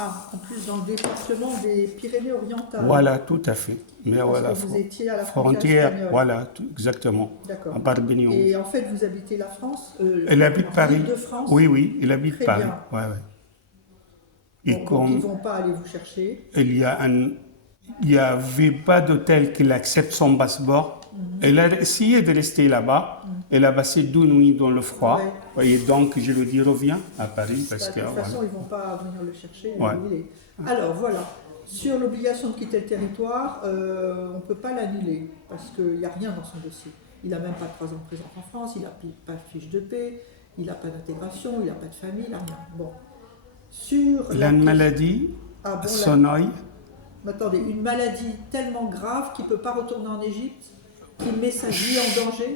Ah, en plus dans le département des Pyrénées-Orientales. Voilà, tout à fait. Mais Parce voilà, que vous étiez à la frontière espagnole. voilà, exactement. D'accord. À Barbignon. Et en fait, vous habitez la France, Elle habite Paris. de France. Oui, il habite Très Paris. bien. Ouais, ouais. Bon, Et donc comme ils ne vont pas aller vous chercher. il y avait pas d'hôtel qui accepte son passeport, elle a essayé de rester là-bas. Elle a passé 2 nuits dans le froid. Ouais. Et donc, je lui dis, reviens à Paris. Parce De que, toute façon, voilà. ils ne vont pas venir le chercher. Ouais. Où il est. Alors voilà, sur l'obligation de quitter le territoire, on ne peut pas l'annuler parce qu'il n'y a rien dans son dossier. Il n'a même pas 3 ans de présence en France, il n'a pas de fiche de paix, il n'a pas d'intégration, il n'a pas de famille, il n'a rien. Bon. Sur Il a une maladie, son œil. Mais attendez, une maladie tellement grave qu'il ne peut pas retourner en Égypte, qui met sa vie en danger.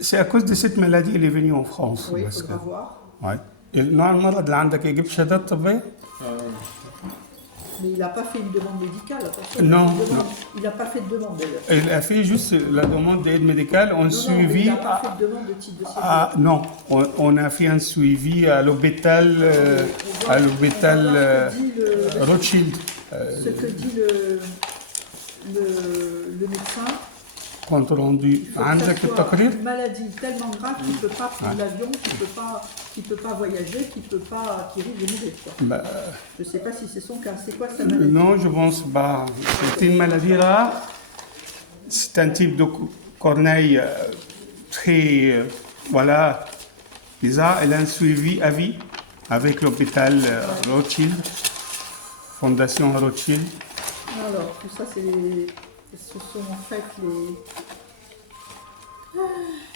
C'est à cause de cette maladie qu'il est venu en France. Oui, il faudra voir. Ouais. النوع المرض اللي عندك يجيب شهادات طبية؟ Mais il n'a pas fait une demande médicale, attention. Non, il n'a pas fait de demande d'ailleurs. Il a fait juste la demande d'aide médicale, on suivi. Il n'a pas fait de demande de titre de séjour. Ah non, on a fait un suivi à l'hôpital, Rothschild. Ce que dit le médecin. Compte rendu. عندك التقرير؟ Une maladie tellement grave qu'il ne peut pas prendre l'avion, qu'il ne peut pas voyager, qu'il risque de mourir. Bah, je ne sais pas si c'est son cas. C'est quoi sa maladie? Non, je pense pas. C'est une maladie rare. C'est un type de corneille très, voilà, bizarre. Elle a un suivi à vie avec l'hôpital Rothschild, Fondation Rothschild. Alors, tout ça, ce sont en fait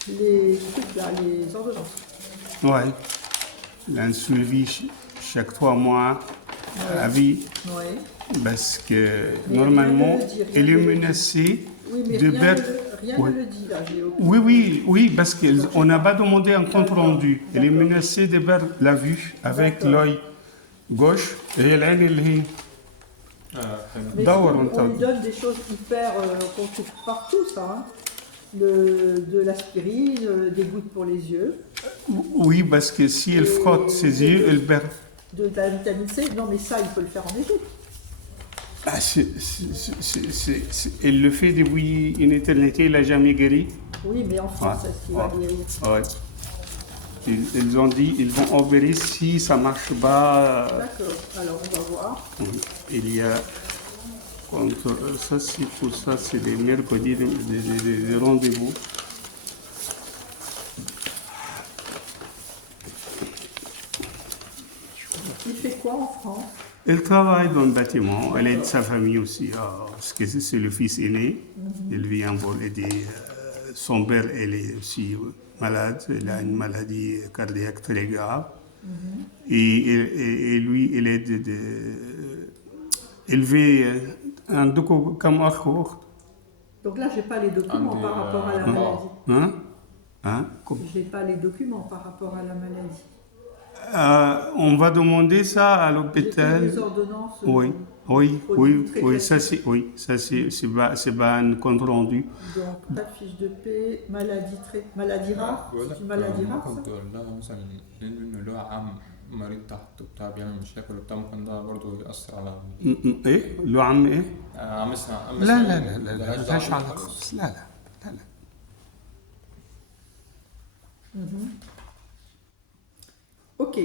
les trucs là, les ordonnances. Ouais. Il a un suivi chaque 3 mois à vie. Ouais. Parce que normalement, elle est menacée de perdre. Rien ne le dit là. Oui, parce qu'on n'a pas demandé un compte rendu. Elle est menacée de perdre la vue avec l'œil gauche et elle est. Mais on lui donne des choses hyper qu'on trouve partout, ça. Hein. De l'aspirine, des gouttes pour les yeux. Oui, parce que si elle frotte ses yeux, elle perd. De la vitamine C, non mais ça, il peut le faire en Égypte. Ah, elle le fait depuis une éternité, il n'a jamais guéri. Oui, mais en France, est-ce qu'il va guérir? Ouais. Ils ont dit ils vont opérer si ça ne marche pas. D'accord, alors on va voir. Il y a. Ça, c'est pour ça, c'est les mercredis des rendez-vous. Il fait quoi en France? Elle travaille dans le bâtiment, elle aide sa famille aussi, parce que c'est le fils aîné. Il vient pour aider. Son père, elle est aussi malade, elle a une maladie cardiaque très grave. Et lui, il aide élever un docu comme autre. Donc là, je n'ai pas les documents par rapport à la maladie. Je n'ai pas les documents par rapport à la maladie. On va demander ça à l'hôpital. Les ordonnances. Oui, ça c'est pas un compte rendu. Donc pas de fiche de paix, maladie rare. C'est une maladie rare ça. مريض تحت وبتاع بيعمل مشاكل وبتاع ممكن ده برضه يأثر على ايه له عم ايه؟ عمسها لا ملهاش علاقة خالص لا. Ok,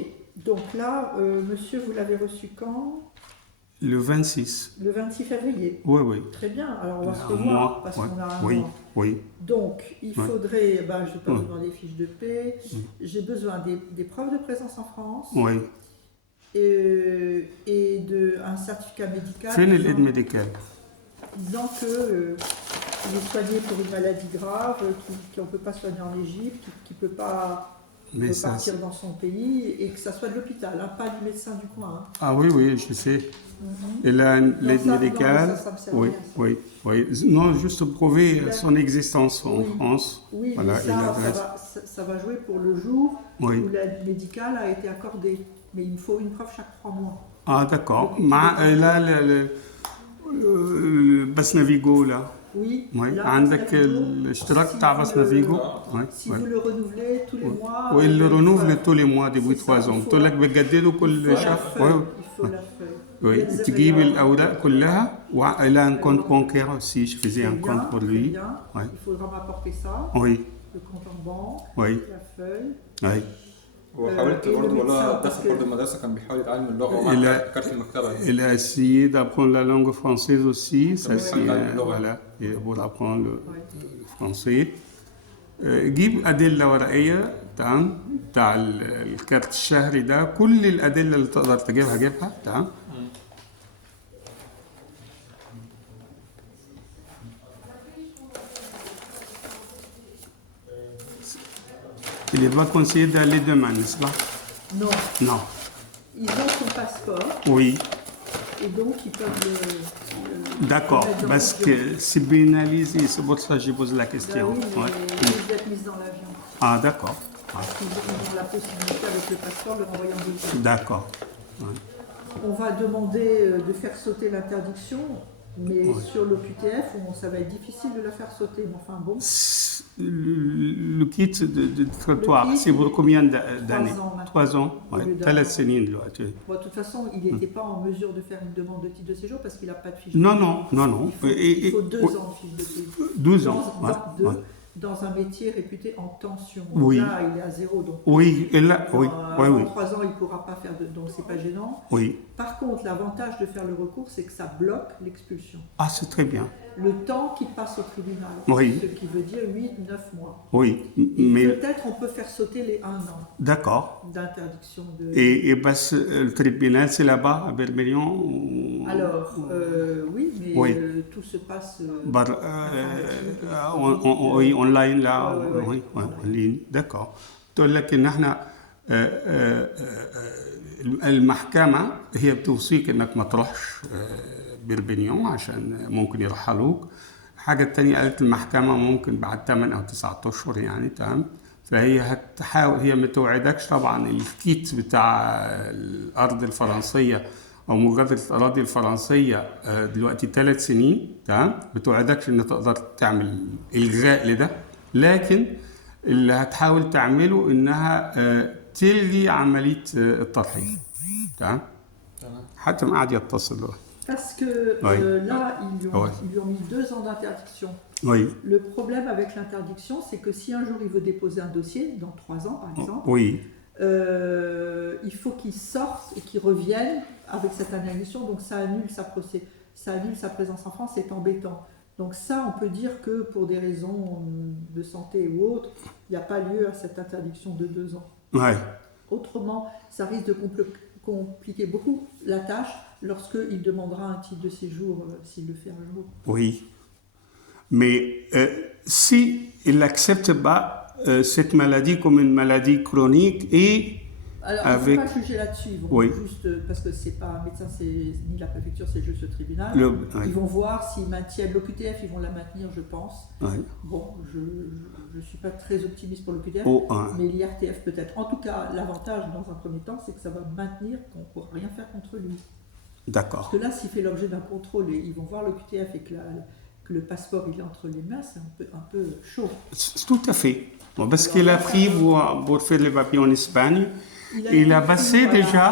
donc là, monsieur, vous l'avez reçu quand? Le 26. Le 26 février. Oui. Très bien, alors on va se revoir parce qu'on a un mois. Oui. Donc, il faudrait, je n'ai pas besoin des fiches de paix, j'ai besoin des preuves de présence en France. Oui. Et d'un certificat médical. Fin l'aide médicale. Disant qu'il est soigné pour une maladie grave, qu'on ne peut pas soigner en Égypte, qu'il ne peut pas repartir dans son pays, et que ça soit de l'hôpital, pas du médecin du coin. Hein. Ah oui, je sais. Elle a l'aide médicale. Oui. Non, juste pour prouver son existence en France. Oui, voilà, mais ça va jouer pour le jour où l'aide médicale a été accordée. Mais il me faut une preuve chaque 3 mois. Ah d'accord. Elle a le Bas Navigo là. Oui. عندك الاشتراك بتاع باس نافيجو. Si vous le renouvelez tous les mois. Oui, il le renouvelle tous les mois depuis 3 ans. Tu لك بتجدده كل شهر. Il faut la feuille. Oui, تجيب الأوراق كلها وإلى un compte bancaire aussi, je faisais un compte pour lui. Bien. Oui. Il faudra m'apporter ça, Oui, le compte en banque, oui, la feuille. oui. وحاولت إيه برضه الميدسان والله دخل باسكو- برضه المدرسة كان بيحاول يتعلم اللغة ومع إلى- كارت المكتبة دي. Elle a essayé d'apprendre la langue française aussi, ça Oui. c'est Oui. voilà, et pour apprendre Oui. le français. جيب أدلة ورقية تمام بتاع الكارت الشهري ده، كل الأدلة اللي تقدر تجيبها جيبها تمام. Il est pas conseillé d'aller demain, n'est-ce pas? Non, Non. ils ont son passeport Oui, et donc ils peuvent d'accord, le mettre dans parce l'avion. que c'est pénalisé, c'est pour ça que je pose la Ben question. oui, mais Ouais. ils risquent d'être mis dans l'avion. Ah, d'accord. Ah, Ils ont la possibilité avec le passeport de renvoyer en Belgique. d'accord. Ouais. On va demander de faire sauter l'interdiction, mais sur l'OQTF, ça va être difficile de la faire sauter. Mais enfin bon, Le kit de trottoir, Le kit, c'est pour combien d'années? 3 ans maintenant. 3 ans. Au lieu Ouais. d'un 3 an. سنين دلوقتي. bon, de toute façon, il n'était pas en mesure de faire une demande de titre de séjour parce qu'il n'a pas de fiche. Non, de non, non, non. Il faut 2 ans de fiche de séjour. 12 Dans, ans. Ouais, dans, ouais. dans un métier réputé en tension. Oui. Là, il est à 0, donc Oui, et là, oui, oui, en oui, 3 ans, il ne pourra pas faire donc c'est pas gênant. oui. Par contre, l'avantage de faire le recours, c'est que ça bloque l'expulsion. Ah, c'est très bien. Le temps qu'il passe au tribunal, Oui. ce qui veut dire 8-9 mois. Oui, Et mais peut-être on peut faire sauter les 1 an d'accord. d'interdiction de... Et parce que le tribunal, c'est là-bas, à Bermelion Alors, oui, mais Oui. tout se passe... oui, اونلاين لا Ouais, oui en ligne d'accord. تقول لك ان احنا المحكمه هي بتوصيك انك ما تروحش بربنيون عشان ممكن يرحلوك. الحاجه الثانيه قالت المحكمه ممكن بعد 8 او 9 اشهر يعني تمام. فهي هتحاول، هي ما توعدكش طبعا الكيت بتاع الارض الفرنسيه او مجرد الاراضي الفرنسيه دلوقتي 3 سنين تمام، بتوعدكش ان تقدر تعمل الغاء لده، لكن اللي هتحاول تعمله انها تلغي عمليه الترحيل تمام. تمام. حتى ما قاعد يتصل له. Parce que Oui. là, Ouais. ils lui ont mis 2 ans d'interdiction. Oui, Le problème avec l'interdiction, c'est que si un jour il veut déposer un dossier, dans 3 ans par exemple, oui, il faut qu'il sorte et qu'il revienne avec cette interdiction, donc ça annule sa présence en France, c'est embêtant. Donc ça, on peut dire que pour des raisons de santé ou autres, il n'y a pas lieu à cette interdiction de 2 ans. ouais. Autrement, ça risque de compliquer beaucoup la tâche lorsqu'il demandera un titre de séjour, s'il le fait un jour. Oui. Mais si il n'accepte pas cette maladie comme une maladie chronique et Alors, avec... il ne faut pas juger là-dessus. Ils vont Oui. juste, parce que c'est pas un médecin, ni la préfecture, c'est juste le tribunal. Oui. Ils vont voir s'ils maintiennent l'OQTF, ils vont la maintenir, je pense. Ouais. Bon, je ne suis pas très optimiste pour l'OQTF, Oh, ouais. mais l'IRTF peut-être. En tout cas, l'avantage dans un premier temps, c'est que ça va maintenir qu'on ne pourra rien faire contre lui. D'accord. Parce que là, s'il fait l'objet d'un contrôle et ils vont voir l'OQTF et que le passeport il est entre les mains, c'est un peu chaud. Tout à fait. Bon, parce qu'il a pris pour faire les papiers en Espagne. Il a été passé pris déjà.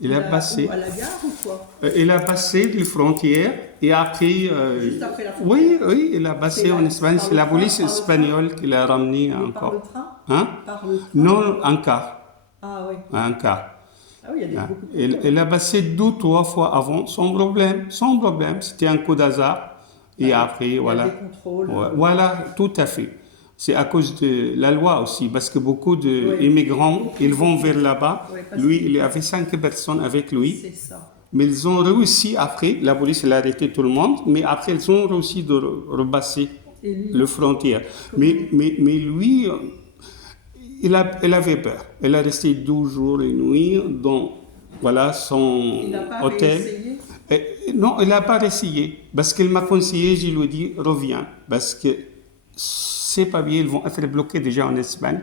Il a où, passé. à la gare ou quoi? Il a passé les frontières et après. Juste après la frontière. Oui, il a passé C'est en Espagne. par C'est le la train, police par le espagnole qui l'a ramené Mais par encore. le train? Hein? Par le train? Non, un car. Ah oui. Un car. Ah oui, il y a Hein. beaucoup de Il a passé 2-3 fois avant, sans problème. Sans problème. C'était un coup d'hasard. Et après, Il y a voilà. des contrôles. Ouais, voilà, tout à fait. C'est à cause de la loi aussi, parce que beaucoup d'immigrants, ils vont vers là-bas. Ouais, parce Lui, que- il y avait 5 personnes avec lui. C'est ça. Mais ils ont réussi après, la police elle a arrêté tout le monde, mais après ils ont réussi de repasser Et lui, le frontière. Mais lui, il avait peur. Il a resté 12 jours et nuits dans voilà, son il n'a pas hôtel. réessayé. Non, il n'a pas essayé. Parce qu'il m'a conseillé, je lui ai dit, reviens. Parce que ces papiers, ils vont être bloqués déjà en Espagne.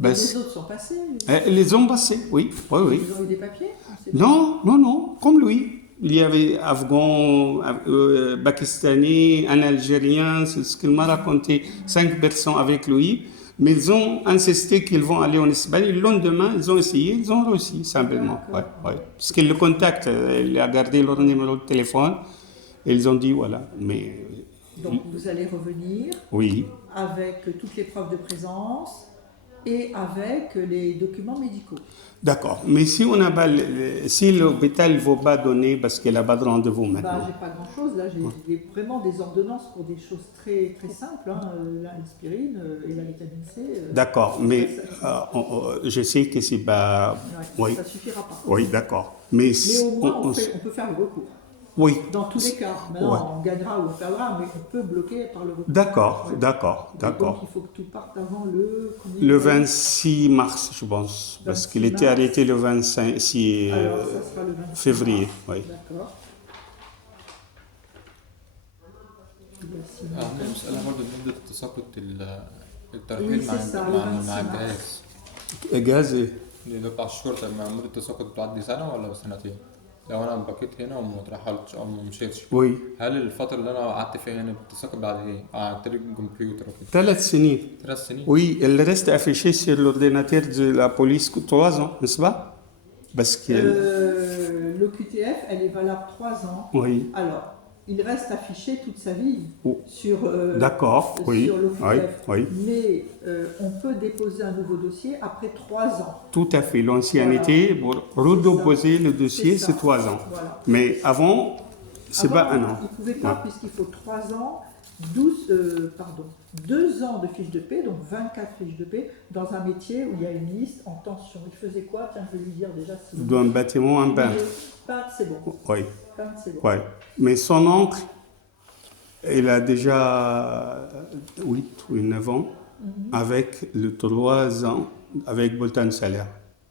Mais Parce- les autres sont passés. Ils les ont passés, oui, oui, oui. Ils ont eu des papiers? On sait Non, non, non, comme lui. Il y avait Afghans, Pakistanais, un Algérien, c'est ce qu'il m'a raconté, 5 personnes avec lui. Mais ils ont insisté qu'ils vont aller en Espagne. Le lendemain, ils ont essayé, ils ont réussi, simplement. Ouais, ouais. Parce qu'ils le contactent, il a gardé leur numéro de téléphone, et ils ont dit voilà. Mais Donc vous allez revenir oui, avec toutes les preuves de présence et avec les documents médicaux. d'accord. Mais si on a pas, si l'hôpital ne veut pas donner parce qu'elle n'a pas de rendez-vous Bah, maintenant. j'ai pas grand chose là, j'ai vraiment des ordonnances pour des choses très très simples, hein, l'aspirine et la vitamine C. D'accord, mais je sais que c'est pas. Ouais, Oui, ça suffira pas. oui, d'accord. Mais, Mais au moins on peut faire le recours. oui. Dans tous les cas, maintenant Ouais. on gagnera ou on perdra, mais on peut bloquer par le recours. D'accord, Ouais. d'accord, Et d'accord. donc il faut que tout parte avant le... Le 26 mars, je pense, parce 26 qu'il était mars. arrêté le 25 Alors ça sera le 26 février. mars. Oui. D'accord. عندي مسألة برضه مدة تساقط Oui, الترحيل c'est ça, le 26 مع mars. الجهاز. Gaz, اللي تبع الشرطة مع مدة التساقط بتعدي سنة ولا سنتين؟ لو أنا بقيت هنا وما اترحلتش أو ما مشيتش، oui. هل الفترة اللي أنا قعدت فيها هنا بتتساقط بعد إيه؟ عن طريق الكمبيوتر وكده؟ 3 سنين. 3 سنين؟ Oui, elle reste affichée sur l'ordinateur de la police 3 ans, n'est-ce pas? Parce que. Le QTF, elle est valable 3 ans. Oui. Alors, il reste affiché toute sa vie Oh. sur, D'accord, oui. sur le Oui, QTF. oui. Mais on peut déposer un nouveau dossier après 3 ans. Tout à fait. L'ancienneté, pour redéposer le dossier, ça. c'est 3 ans. Voilà. Mais avant, c'est pas Avant, 1 an. Il ne pouvait pas, Ouais. puisqu'il faut 3 ans, 2 ans de fiche de paix, donc 24 fiches de paix, dans un métier où il y a une liste en tension. Il faisait quoi? Tiens, je vais lui dire déjà. Si Dans un bâtiment, un peintre. Peintre, c'est bon. Oui. Peintre, c'est bon. Ouais. Mais son oncle, il a déjà 8 ou 9 ans, avec le 3 ans, avec bulletin de salaire.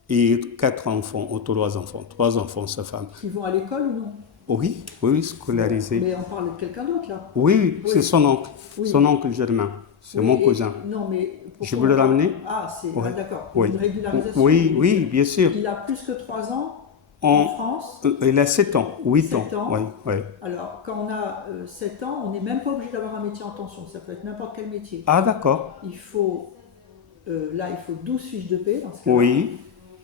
Et 4 enfants, ou 3 enfants. 3 enfants, sa femme. Qui vont à l'école ou non? Oui, oui, scolarisé. Mais on parle de quelqu'un d'autre là. Oui, Oui. c'est son oncle. Oui. Son oncle germain. C'est Oui, mon et- cousin. Non, mais. Je peux le ramener? Ah, c'est. Ouais. Ah, d'accord. Pour Oui. Une régularisation. Oui, oui, bien sûr. Il a plus que 3 ans en En- France. Il a 7 ans, 8 ans. 7 ans. Oui, oui. Alors, quand on a 7 ans, on n'est même pas obligé d'avoir un métier en tension. Ça peut être n'importe quel métier. Ah, d'accord. Il faut. Là, il faut 12 fiches de paix dans ce cas-là. Oui,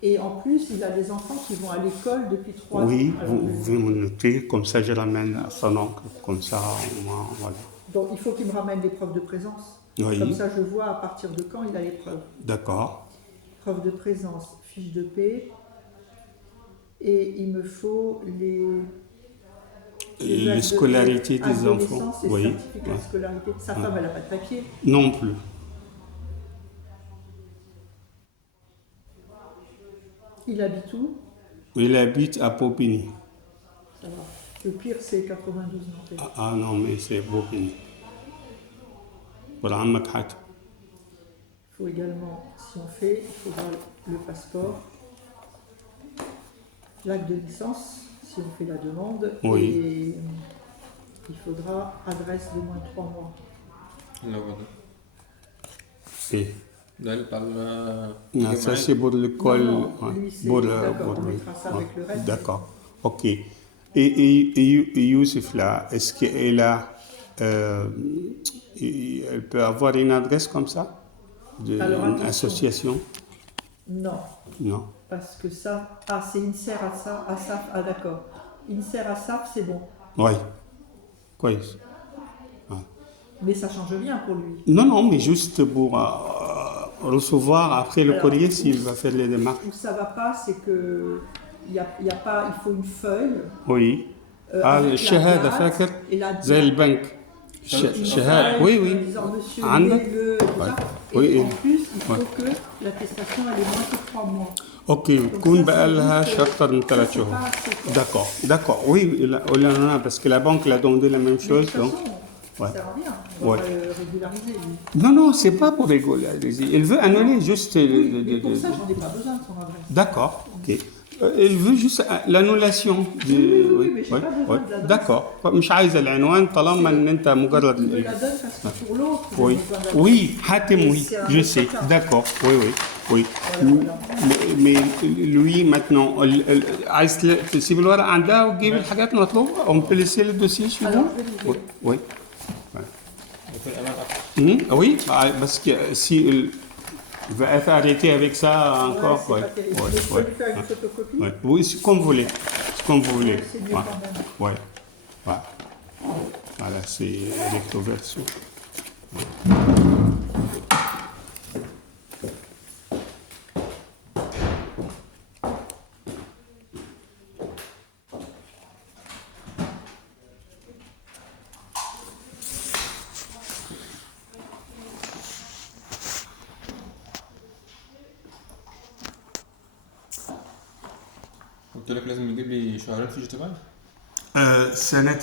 Et en plus, il a des enfants qui vont à l'école depuis 3 oui, ans. Alors, vous pouvez me noter, comme ça je ramène à son oncle, comme ça, au moins, voilà. donc, il faut qu'il me ramène les preuves de présence. Oui, Comme ça, je vois à partir de quand il a les preuves. d'accord. Preuve de présence, fiche de paix. Et il me faut les Les scolarités des enfants. adolescence et Oui, certificats ouais. de scolarité. Sa femme, elle n'a pas de papier. Non plus. Il habite où? Il habite à Popigny. Ça va. Le pire, c'est 92 Nantais. Ah non, mais c'est Popigny. Pour عمك حاتم. Il faut également, si on fait, il faudra le passeport, l'acte de naissance, si on fait la demande, Oui. et il faudra adresse de moins de 3 mois. اللي هو ده. Et, ده اللي بتاع ah, ça c'est pour l'école. Non, ouais, lui, c'est- pour d'accord, pour on le- mettra ça ouais, avec le reste. D'accord, ok. Et Youssef là, est-ce qu'elle a, elle peut avoir une adresse comme ça, Alors, une attention. association? Non, Non. parce que ça, ah c'est INSER ASAF, ah d'accord. INSER ASAF, c'est bon, Oui. Quoi? mais ça change rien pour lui. Non, non, mais juste pour recevoir après le Alors, courrier s'il va faire les démarches. Où ça va pas, c'est que il y a pas, il faut une feuille. Oui. avec la الشهادة date فاكر et la date. زي البنك. Une شهادة. feuille, Oui, oui. disant monsieur, عندك؟ le, tout Ouais. ça. Oui, Et et- en plus, il faut ouais. que l'attestation elle est moins que 3 mois. اوكي Donc تكون ça, بقى c'est لها juste, اكتر من ça, 3 c'est شهور. pas assez, quoi. D'accord, d'accord. Oui, non, parce que la banque l'a demandé la même Mais de chose. toute Donc. façon, Ouais. ça sert à rien. On va Ouais. pas le régulariser, lui. Non, non, c'est pas pour régulariser. Il veut annuler juste. Oui, mais pour ça, j'en ai pas besoin de son adresse. D'accord, ok. Il veut juste l'annulation. Oui, mais j'ai pas besoin de l'adresse. D'accord. مش عايز العنوان طالما ان انت مجرد. Il me la donne parce que pour l'autre, j'ai Oui, besoin d'adresse. oui, Hatem, oui, C'est un je autre sais. cas. D'accord, oui, oui, oui. Voilà. Mais lui maintenant, عايز تسيب الورق عندها وتجيب الحاجات المطلوبة. On peut laisser le dossier chez Alors, vous? je vais lui Oui, dire. oui. بيكون امان اكتر. Oui, parce que si Il va être arrêté avec ça encore. c'est pas terrible. Mais je peux lui faire une photocopie. Ouais. Oui, c'est comme vous voulez. C'est comme vous voulez. C'est mieux Ouais. quand même. Ouais. Voilà. Voilà, c'est recto verso. قلت لك لازم يجيب لي شهرين في جي تي باي. سنتين.